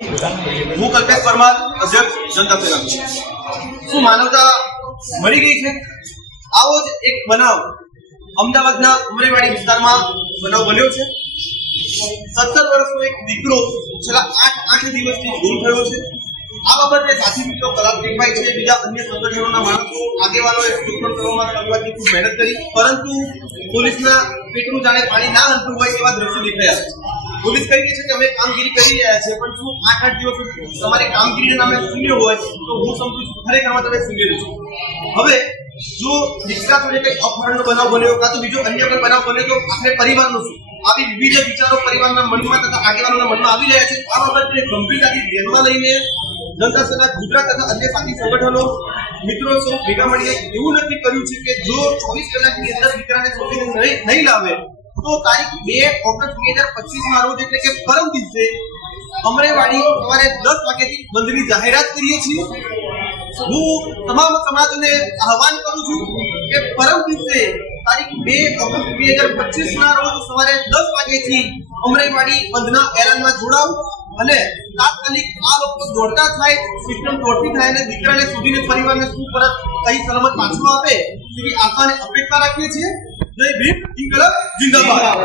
હું કલ્પેશ પરમાર, અધ્યક્ષ જનતા સેના. શું માનવતા મરી ગઈ છે? આવો જ એક બનાવ અમદાવાદના ઉમરેવાડી વિસ્તારમાં બનાવ બન્યો છે. 17 વર્ષનો એક દીકરો છેલ્લા 8 દિવસથી ગુમ થયો છે. આ બાબતે સાથી મિત્રો કલાકભાઈ છે, બીજા અન્ય સંગઠનોના માણસો આગેવાનોએ શોધખોળ કરવામાં શરૂઆતથી ખૂબ મહેનત કરી, પરંતુ પોલીસના પેટનું જાણે પાણી ના હલતું હોય એવા દ્રશ્યો દેખાયા છે. પોલીસ કહી રહી છે કે અમે કામગીરી કરી રહ્યા છે, પણ શું 8 દિવસ તમારી કામગીરીના નામે શૂન્ય હોય તો હું સમજુ છું ખરેખરમાં તમે શૂન્ય છો. હવે જો દીકરા જોડે કંઈ અપહરણનો બનાવ બન્યો કાં તો બીજો અન્ય કોઈ બનાવ બન્યો તો આપણે પરિવારનો શું? આવી વિવિધ વિચારો પરિવારના મનમાં તથા આગેવાનોના મનમાં આવી રહ્યા છે. આ બાબતને ગંભીરતાથી ધ્યાનમાં લઈને જનતા સેના ગુજરાત તથા અન્ય સાથી સંગઠનો મિત્રો સૌ ભેગા મળીને એવું નક્કી કર્યું છે કે જો 24 કલાકની અંદર દીકરાને શોધીને નહીં લાવે તો તારીખ 2 ઓગસ્ટ 2025 રોજ એટલે કે પરમ દિવસે અમરેવાડી સવારે 10 વાગ્યાથી બંધની જાહેરાત કરીએ છીએ. હું તમામ સમાજને આહવાન કરું છું કે પરમ દિવસે તારીખ 2 ઓગસ્ટ 2025 રોજ સવારે 10 વાગ્યાથી અમરેવાડી બંધના એલાનમાં જોડાવ અને તાત્કાલિક આ લોકો દોડતા થાય, સિસ્ટમ દોડતી થાય અને દીકરાને શોધીને પરિવારને સુપરત સહી સલામત પાછો આપે તેવી આશા અને અપેક્ષા રાખીએ છીએ. જય ભીમ, ઇન્કલાબ જિંદાબાદ.